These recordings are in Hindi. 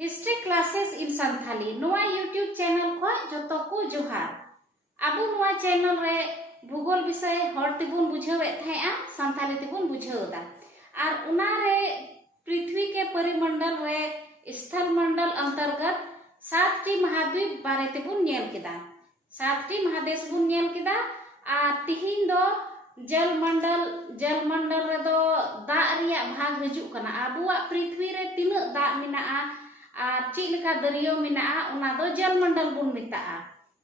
हिस्ट्री क्लासेस इन संथाली नोआ यूट्यूब चैनल खो जतो को जोहार आबू नोआ चैनल रे भूगोल विषय हरते बुन बुझावे थाया संथाली ते बुन बुझावदा आर उना रे पृथ्वी के परिमंडल रे स्थल मंडल अंतर्गत 7टी महाद्वीप बारे ते बुन नेल केदा 7टी महादेश बुन नेल केदा आर तिहिन दो जलमंडल रे दो दा रिया भाग हजू कना आबुआ पृथ्वी रे तिना दा मिनाआ आर चिलका दरियो मिनाआ उना दो जलमंडल बुन मिताआ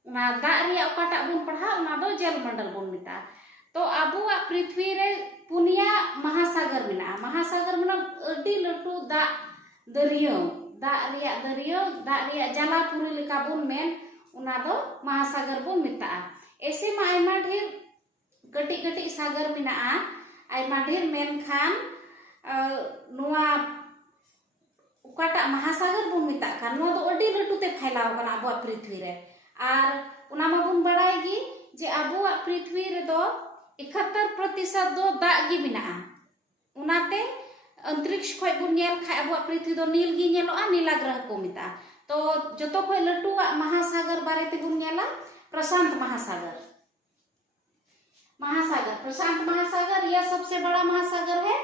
उना दा रिया ओकाटा बुन पढ़ा उना दो जलमंडल बुन मिता तो आबुआ पृथ्वी रे पुनिया महासागर मिनाआ महासागर मना अडी लटू दा दरियो दा रिया जलापुरी लेका बुन मेन उना दो महासागर बुन मिताआ ऐसे मा आयमा ढेर कटी सागर मिनाआ आयमा ढेर मेन खान नुआ उकाटा महासागर बुन मिता खान नुआ दो अडी लटू ते फैलाव कना आबुआ पृथ्वी रे आर उना मा बुन बड़ाय गी जे आबुआ पृथ्वी रे दो 71% दो दाग गी मिनाआ उनाते अंतरिक्ष खय बुन नेल खाय आबुआ पृथ्वी दो नील गी नेलोआ नीला ग्रह को मिता तो जतो खय लटुआ महासागर बारे ते बुन नेला प्रशांत महासागर प्रशांत महासागर यह सबसे बड़ा महासागर है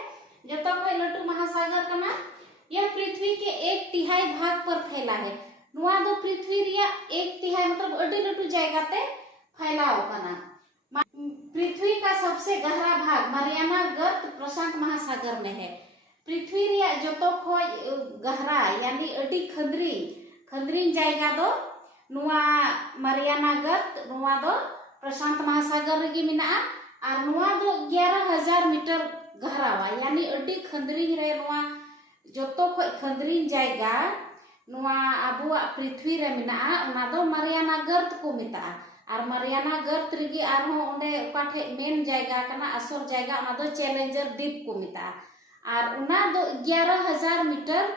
जतो खय लटू महासागर कना यह पृथ्वी के 1/3 भाग पर फैला है नुआ दो पृथ्वी रिया 1/3 मतलब अडी लटू जायगा ते फैलाव कना पृथ्वी का सबसे गहरा भाग मारियाना गर्त प्रशांत महासागर में है पृथ्वी रिया जतो खय गहरा यानी अडी खंद्री जायगा दो नुआ मारियाना गर्त नुआ दो प्रशांत महासागर रे मिनाआ आर नुआ दो 11000 मीटर गहरावा यानी अडी खंद्री रे नुआ जतो खय खंद्री जायगा नुआ आबुआ पृथ्वी रे मिनाआ उना दो मारियाना गर्त को मिताआ आर मारियाना गर्त रेगी आरो ओंडे ओकाठे मेन जायगा कना असर जायगा उना दो चैलेंजर द्वीप को मिताआ आर उना दो 11000 मीटर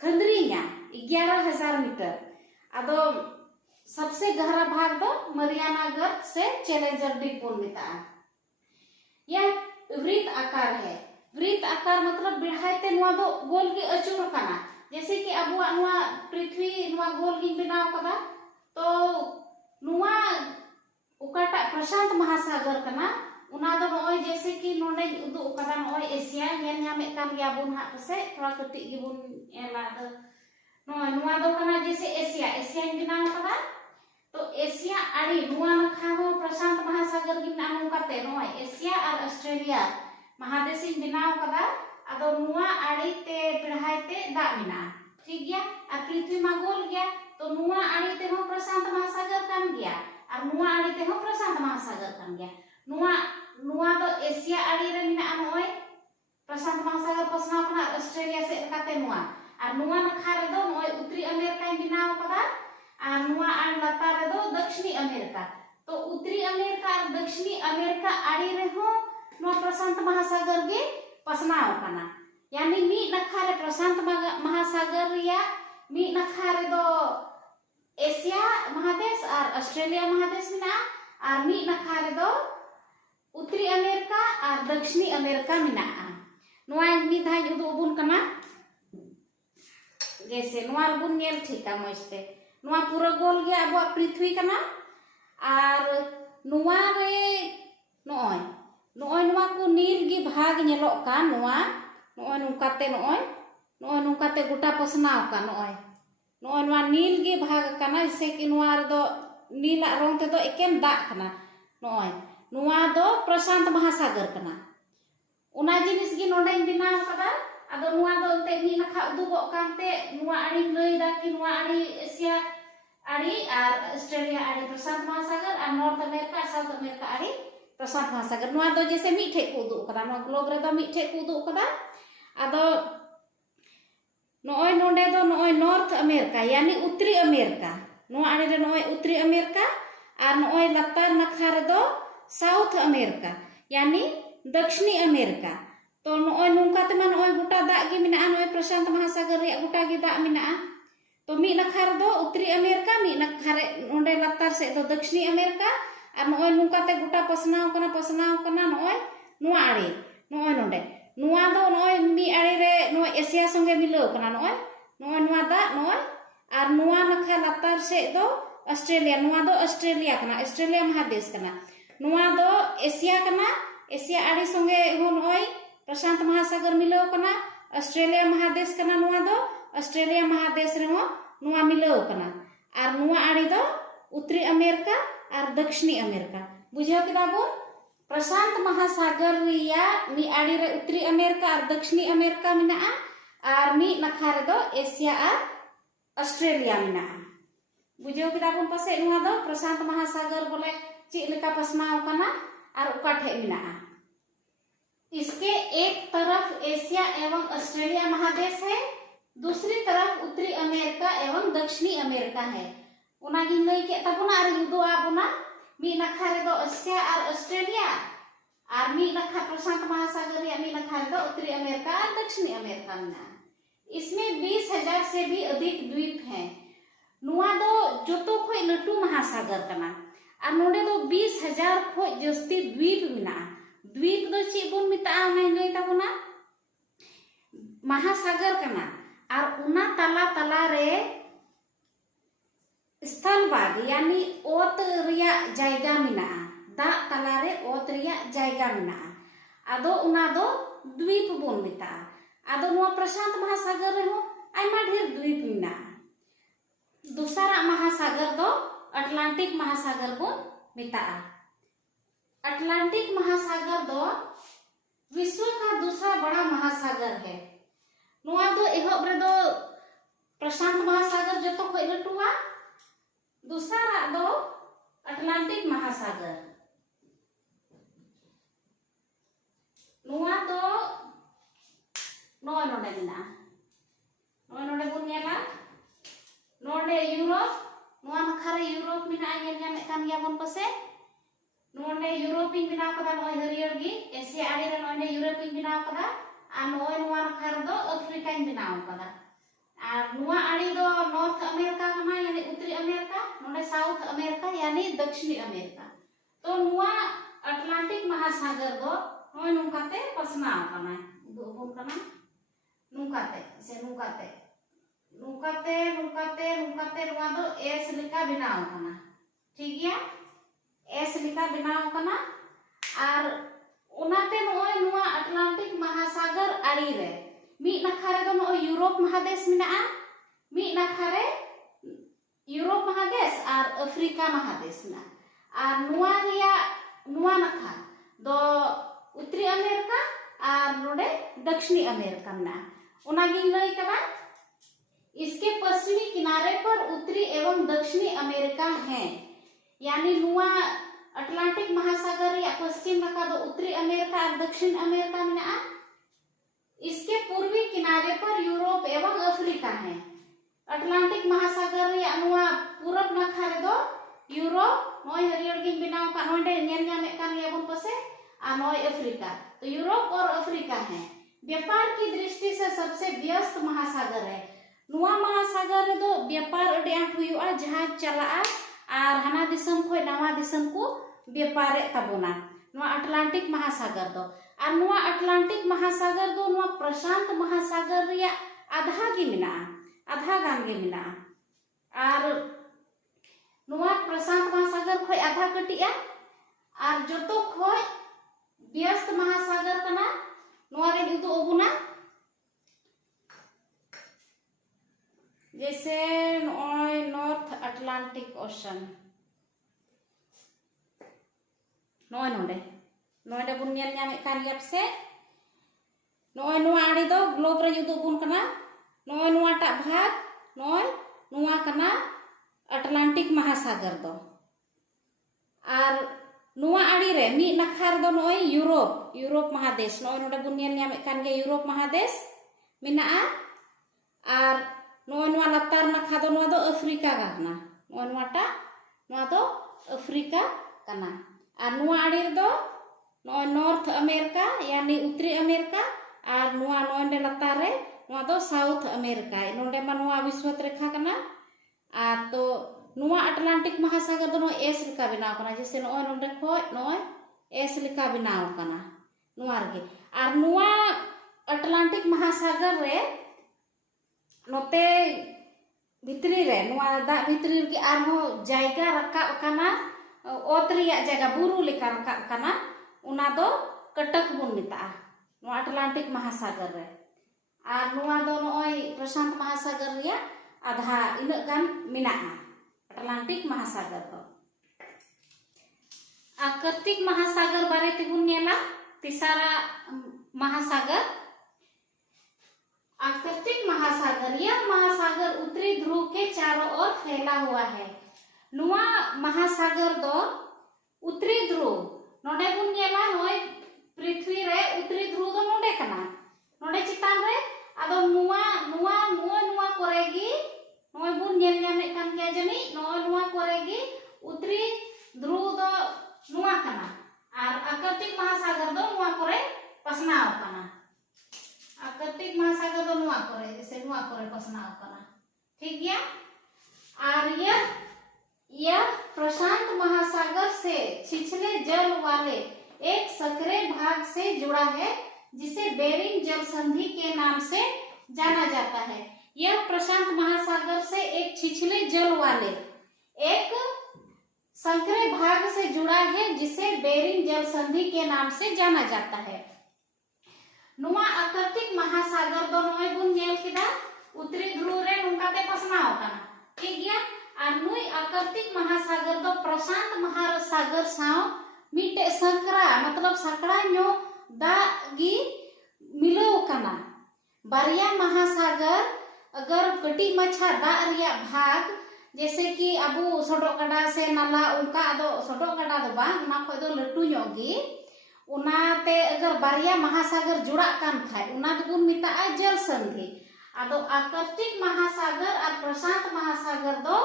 खंद्रीया 11000 मीटर आदो सबसे गहरा भाग दो मारियाना गर्त से चैलेंजर द्वीप को मिताआ यह वृत्त आकार है वृत्त आकार मतलब बिढ़ाइते नुआ दो गोल की अचूर कना जैसे कि अबुआ नुआ पृथ्वी नुआ गोल की बनाव कदा तो नुआ उकाटा प्रशांत महासागर कना उना दो नोय जैसे कि नोने उदु कदा नोय एशिया नेल नामे कान गया बुन हा से थोड़ा कटी गी बुन एला दो नोय नुआ दो कना जैसे एशिया बनाव कदा तो एशिया आड़ी नुआ नखा हो प्रशांत महासागर की नाम काते नोय एशिया और ऑस्ट्रेलिया महादेश बनाव कदा आदो नुआ आड़ी ते पिढ़ाइते दा मिना ठीक गया और पृथ्वी मा गोल गया तो नुआ आड़ी ते हो प्रशांत महासागर कान गया और नुआ आड़ी ते हो प्रशांत महासागर कान गया नुआ दो एशिया आड़ी रे मिना नोय प्रशांत महासागर पसनाव कना ऑस्ट्रेलिया से काते नुआ और नुआ नखा रे दो नोय उत्तरी अमेरिका बनाव कदा और नुआ आड़ लता रे दो दक्षिणी अमेरिका तो उत्तरी अमेरिका और दक्षिणी अमेरिका आड़ी रे हो नुआ प्रशांत महासागर के पसनाव कना यानी मी नखा रे प्रशांत महासागर या मी नखा रे दो एशिया महादेश और ऑस्ट्रेलिया महादेश मिना और मी नखा रे दो उत्तरी अमेरिका और दक्षिणी अमेरिका मिना नुआ मी धाय उदु बुन कना जैसे नुआ बुन नेल ठीका मस्ते नुआ पूरा गोल गया अब पृथ्वी कना और नुआ रे नोय नुआ को नील गी भाग नेलो का नुआ नुकाते नुकाते गोटा पसनाव का नुआ नील गी भाग कना जैसे कि नुआ रे दो नीला रंग ते दो एकेन दा कना नुआ दो प्रशांत महासागर कना उना जिनिस गी नोडे बनाव कदा आदो नुआ दो ते मी नखा उदुगो कांते नुआ आड़ी लई दा कि नुआ आड़ी एशिया आड़ी और ऑस्ट्रेलिया आड़ी प्रशांत महासागर और नॉर्थ अमेरिका साउथ अमेरिका आड़ी प्रशांत महासागर नुआ दो जैसे मिठे को उदु कदा नुआ ग्लोब रे दो मिठे को उदु कदा आदो नोय नोंडे दो नोय नॉर्थ अमेरिका यानी उत्तरी अमेरिका नुआ आड़ी रे नोय उत्तरी अमेरिका और नोय लतार नखा रे दो साउथ अमेरिका यानी दक्षिणी अमेरिका तो नोय नुका ते मान नोय गोटा दाग गी मिना नोय प्रशांत महासागर रे गोटा गी दाग मिना तो मी नखा रे दो उत्तरी अमेरिका मी नखा रे नोंडे लतार से दो दक्षिणी अमेरिका और नोय नुका ते गोटा पसनाव कना नोय नुआ आड़ी नोय नोंडे नुआ दो नोय मी आड़ी रे नोय एशिया संगे मिलाव कना नोय नुआ दा नॉय और नुआ नखा लतार से दो ऑस्ट्रेलिया नुआ दो ऑस्ट्रेलिया कना ऑस्ट्रेलिया महादेश कना नुआ दो एशिया कना एशिया आड़ी संगे हो नॉय प्रशांत महासागर मिलो कना ऑस्ट्रेलिया महादेश कना नुआ दो ऑस्ट्रेलिया महादेश रे हो नुआ मिलो कना और नुआ आड़ी दो उत्तरी अमेरिका और दक्षिणी अमेरिका बुझाव केदा बोन प्रशांत महासागर रिया मी आड़ी रे उत्तरी अमेरिका और दक्षिणी अमेरिका मिना और मी नखा रे दो एशिया और ऑस्ट्रेलिया मिना बुझाव केदा बोन पासे नुआ दो प्रशांत महासागर बोले ची लेका पसनाव कना और उका ठे मिना इसके एक तरफ एशिया एवं ऑस्ट्रेलिया महादेश है दूसरी तरफ उत्तरी अमेरिका एवं दक्षिणी अमेरिका है उनागी लई के तबुना आर युदो आबुना मी नखा रे दो एशिया और ऑस्ट्रेलिया और मी नखा प्रशांत महासागर या मी नखा रे दो उत्तरी अमेरिका और दक्षिणी अमेरिका मिना इसमें 20,000 से भी अधिक द्वीप हैं नुआ दो जोतो खोय लटू महासागर कना और नोडे दो 20,000 खोय जस्ती द्वीप मिना द्वीप दो ची बुन मिता मैं लई तबुना महासागर कना और उना तला तला रे स्थल बाग यानी ओत रिया जायगा मिना दा तला रे ओत रिया जायगा मिना आदो उना दो द्वीप बोन मिता आदो नुआ प्रशांत महासागर रे हो आयमा ढेर द्वीप मिना दूसरा महासागर दो अटलांटिक महासागर बोन मिता अटलांटिक महासागर दो विश्व का दूसरा बड़ा महासागर है नुआ दो एहब रे दो प्रशांत महासागर जो तो खोय लटुआ दूसरा दो अटलांटिक महासागर नुआ दो नोय नोडे मिना नोय नोडे बुन नेला नोडे यूरोप नुआ नखारे यूरोप मिना आगे जामे कान गया बन पसे नोडे यूरोपिन बिना कदा नोय हरियर गी एशिया आड़ी रे नोडे यूरोपिन बिना कदा आ नोय नुआ नखारे दो अफ्रीका बिना कदा और नुआ आड़ी दो नॉर्थ अमेरिका कना यानी उत्तरी अमेरिका नोडे साउथ अमेरिका यानी दक्षिणी अमेरिका तो नुआ अटलांटिक महासागर दो नोय नुकाते पसनाव कना दो बोन कना नुकाते से नुकाते नुकाते नुकाते नुकाते नुआ दो एस लिका बनाव कना ठीक गया एस लिका बनाव कना और उनाते नोय नुआ अटलांटिक महासागर आड़ी रे मी नखारे दो नो यूरोप महादेश मिना मी नखारे यूरोप महादेश और अफ्रीका महादेश मिना और नुआ रिया नुआ नखा दो उत्तरी अमेरिका और नोडे दक्षिणी अमेरिका मिना उनागी लई कना इसके पश्चिमी किनारे पर उत्तरी एवं दक्षिणी अमेरिका है यानी नुआ अटलांटिक महासागर या पश्चिम नखा दो उत्तरी अमेरिका और दक्षिण अमेरिका मिना इसके पूर्वी किनारे पर यूरोप एवं अफ्रीका है अटलांटिक महासागर या नुआ पूरब नखा रे दो यूरोप नोय हरियर गिन बिनाव का नोडे नेल न्यामे कान याबन पसे आ नोय अफ्रीका तो यूरोप और अफ्रीका है व्यापार की दृष्टि से सबसे व्यस्त महासागर है नुआ महासागर रे दो व्यापार अडे आठ हुआ जहाज चला और हना दिसम खोय नवा दिसम को व्यापार तबोना नुआ अटलांटिक महासागर दो और नुआ अटलांटिक महासागर दो नुआ प्रशांत महासागर रिया आधा गी मिना आधा गान गे मिना और नुआ प्रशांत महासागर खोय आधा कटिया और जतो खोय व्यस्त महासागर कना नुआ रे उदो ओबुना जैसे नॉर्थ अटलांटिक ओशन नोय नोडे नोडे बुन नेल न्यामे कान याप से नोय नुआ आड़ी दो ग्लोब रे जुदो बुन कना नोय नुआ टा भाग नोय नुआ कना अटलांटिक महासागर दो और नुआ आड़ी रे मी नखार दो नोय यूरोप महादेश नोय नोडे बुन नेल न्यामे कान गे यूरोप महादेश मिना और नोय नुआ लतार नखा दो नुआ दो अफ्रीका कना नोय नुआ टा नुआ दो अफ्रीका कना और नुआ आड़ी दो नोय नॉर्थ अमेरिका यानी उत्तरी अमेरिका और नुआ नोंडे लतार रे नुआ दो साउथ अमेरिका नोंडे मा नुआ विश्वत रेखा कना आ तो नुआ अटलांटिक महासागर दो एस लिका बनाव कना जैसे नोय नोंडे खोय नोय एस लिका बनाव कना नुआ रे और नुआ अटलांटिक महासागर रे नोते दा भितरी के आरहो जायगा रकाब कना ओत रिया जायगा बुरु लेका रकाब कना उना दो कटक बुन मिता अटलांटिक महासागर रे और नुआ दो नोय प्रशांत महासागर रिया आधा इना गान मिना अटलांटिक महासागर दो कार्तिक महासागर बारे तेबुन नेला तीसरा महासागर कार्तिक महासागर। यह महासागर उत्तरी ध्रुव के चारों ओर फैला हुआ है। नुआ महासागर दो उत्तरी ध्रुव नोडे बुन नेला नोय पृथ्वी रे उत्तरी ध्रुव दो नोडे कना नोडे चितान रे आदो नुआ नुआ नुआ नुआ कोरेगी नोय बुन नेल ᱧᱟᱢᱮ कान गया जनी नोय नुआ कोरेगी उत्तरी ध्रुव दो नुआ कना और कार्तिक महासागर दो नुआ कोरे पसनाव कना कार्तिक महासागर दो नुआ कोरे जैसे नुआ कोरे पसनाव कना ठीक गया। और यह प्रशांत महासागर से छिछले जल वाले एक संकरे भाग से जुड़ा है जिसे बेरिंग जल संधि के नाम से जाना जाता है। यह प्रशांत महासागर से एक छिछले जल वाले एक संकरे भाग से जुड़ा है जिसे बेरिंग जल संधि के नाम से जाना जाता है। नुआ कार्तिक महासागर दो नोय बुन नेल किदा उत्तरी ध्रुव रे नुकाते पसनाव कना ठीक गया। और नुई कार्तिक महासागर दो प्रशांत महासागर साव मिटे संकरा मतलब सकड़ा नो दागी मिलो कना बारिया महासागर अगर कटी मछा दा रिया भाग जैसे कि अबू सोडो गड़ा से नाला उनका दो सोडो गड़ा दो बा उना खो दो लट्टू योगी उनाते अगर बारिया महासागर जुड़ा कान खाय उना दबुन मिता जल संधि आदो कार्तिक महासागर और प्रशांत महासागर दो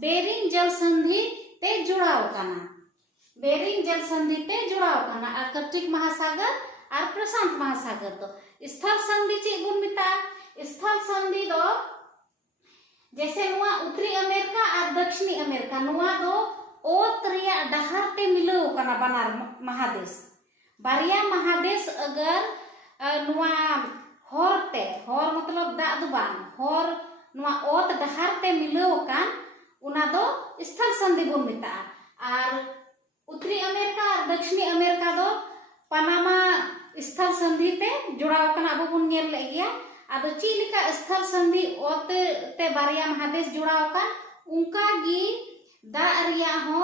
बेरिंग जल संधि ते जुड़ाव काना बेरिंग जल संधि ते जुड़ाव काना कार्तिक महासागर और प्रशांत महासागर दो स्थल संधि चे गुण मिता स्थल संधि दो जैसे नुआ उत्तरी अमेरिका और दक्षिणी अमेरिका नुआ दो ओत रिया डहार ते मिलो कना बनार महादेश बारिया महादेश अगर नुआ हर मतलब दा दो बांग हर नुआ ओत डहार ते मिलो कान उना दो स्थल संधि बुन मिता और उत्तरी अमेरिका और दक्षिणी अमेरिका दो पनामा स्थल संधि ते जुड़ाव कना अब बुन नेल ले गया आदो चिलिका स्थल संधि ओत ते बारिया महादेश जुड़ाव कान उनका गी दा रिया हो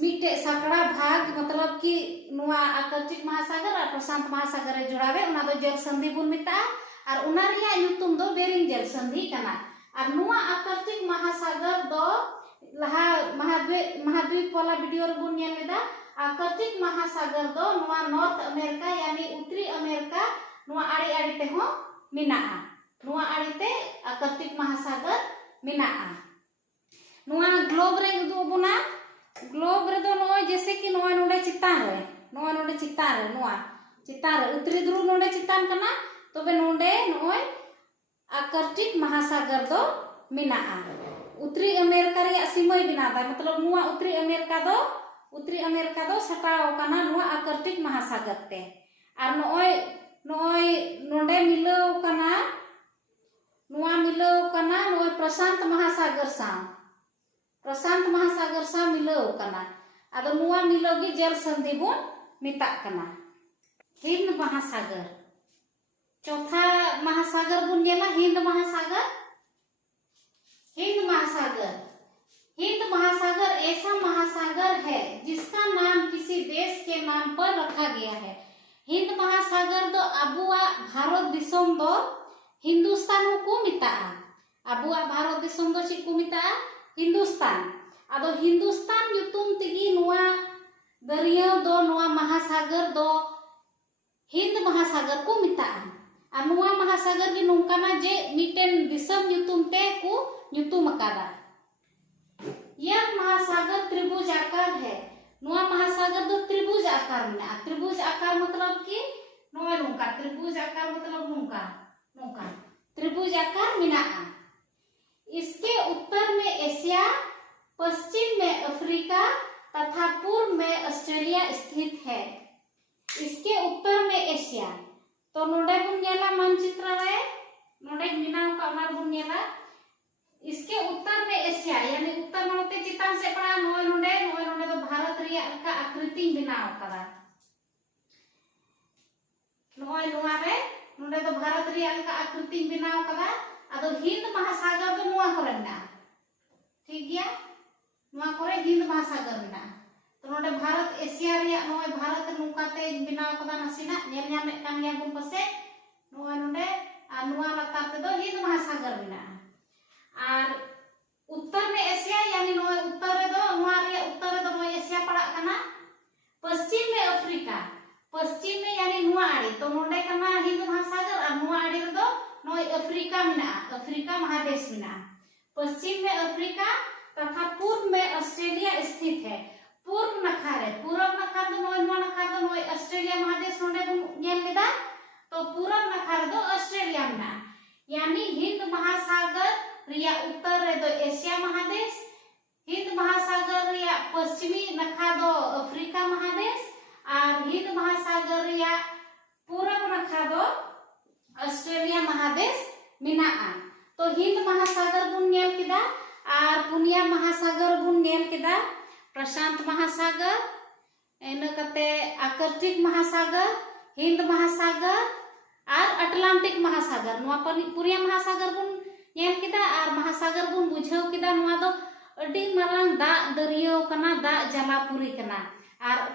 मिटे सकड़ा भाग मतलब कि नुआ कार्तिक महासागर और प्रशांत महासागर रे जुड़ावे उना दो जल संधि बुन मिता और उना रिया नुतुम दो बेरिंग जल संधि कना और नुआ कार्तिक महासागर दो लहा महाद्वीप वाला वीडियो रे बुन नेल लेदा कार्तिक महासागर दो नुआ नॉर्थ अमेरिका यानी उत्तरी अमेरिका नुआ आड़ी आड़ी ते हो मिना नुआ आड़ी ते कार्तिक महासागर मिना नुआ ग्लोब रे दो बुना ग्लोब रे दो नो जैसे कि नुआ नोडे चितान रे नुआ नोडे चितान रे नुआ चितान रे उत्तरी ध्रुव नोडे चितान कना तबे नोडे नोय कार्तिक महासागर दो मिना उत्तरी अमेरिका रे सीमाई बिनादा मतलब नुआ उत्तरी अमेरिका दो सटाव कना नुआ कार्तिक महासागर ते और नोय नोडे मिलो कना नुआ प्रशांत महासागर सा मिलो कना आदो नुआ मिलोगी जल संधि बुन मिता कना। हिंद महासागर चौथा महासागर बुन नेला हिंद महासागर ऐसा महासागर है जिसका नाम किसी देश के नाम पर रखा गया है। हिंद महासागर दो अबुआ भारत दिसोम दो हिंदुस्तान को मिता अबुआ भारत दिसोम दो ची को मिता हिंदुस्तान आदो हिंदुस्तान युतुम तिगी नुआ दरिया दो नुआ महासागर दो हिंद महासागर को मिता आ नुआ महासागर की नोंकाना जे मिटेन दिसम युतुम ते को युतुम अकादा। यह महासागर त्रिभुज आकार है। नुआ महासागर दो त्रिभुज आकार में त्रिभुज आकार मतलब कि नुआ नोंका त्रिभुज आकार मतलब नोंका त्रिभुज आकार मिना। इसके उत्तर में एशिया, पश्चिम में अफ्रीका तथा पूर्व में ऑस्ट्रेलिया स्थित है। इसके उत्तर में एशिया तो नोडे बुन नेला मानचित्र रे नोडे मिना का मार बुन नेला इसके उत्तर में एशिया यानी उत्तर मनोते चितान से पड़ा नोय नोंडे तो भारत रिया का आकृति बनाव करा नोय नोआ रे नोंडे तो भारत रिया का आकृति बनाव करा अदो हिंद महासागर तो नोआ करे ना ठीक गया नोआ करे हिंद महासागर ना तो नोंडे भारत एशिया रिया नोय भारत नुकाते बनाव करा नसीना नेल ᱧᱟᱢᱮ कान गया बुन पसे नोय नोंडे आ नोआ लताते दो हिंद महासागर बना और उत्तर में एशिया यानी नोय उत्तर रे दो नोआ रे उत्तर रे दो नोय एशिया पड़ा कना पश्चिम में अफ्रीका पश्चिम में यानी नोआ आड़ी तो नोंडे कना हिंद महासागर और नोआ आड़ी रे दो नोय अफ्रीका मिना अफ्रीका महादेश मिना पश्चिम में अफ्रीका तथा पूर्व में ऑस्ट्रेलिया स्थित है पूर्व नखा रे पूर्व नखा दो नोय नोआ नखा दो नोय ऑस्ट्रेलिया महादेश नोंडे नेल लेदा तो पूर्व नखा रे दो ऑस्ट्रेलिया मिना यानी हिंद महासागर रिया उत्तर रे दो एशिया महादेश हिंद महासागर रिया पश्चिमी नखा दो अफ्रीका महादेश और हिंद महासागर रिया पूरब नखा दो ऑस्ट्रेलिया महादेश मिनाआ तो हिंद महासागर बुन नेल किदा और पुनिया महासागर बुन नेल किदा प्रशांत महासागर इन कते आर्कटिक महासागर हिंद महासागर और अटलांटिक महासागर नोआ पुरिया महासागर बुन नेल किदा और महासागर बुन बुझाव किदा नोआ दो अडी मारांग दा दरियो कना दा जलापुरी कना और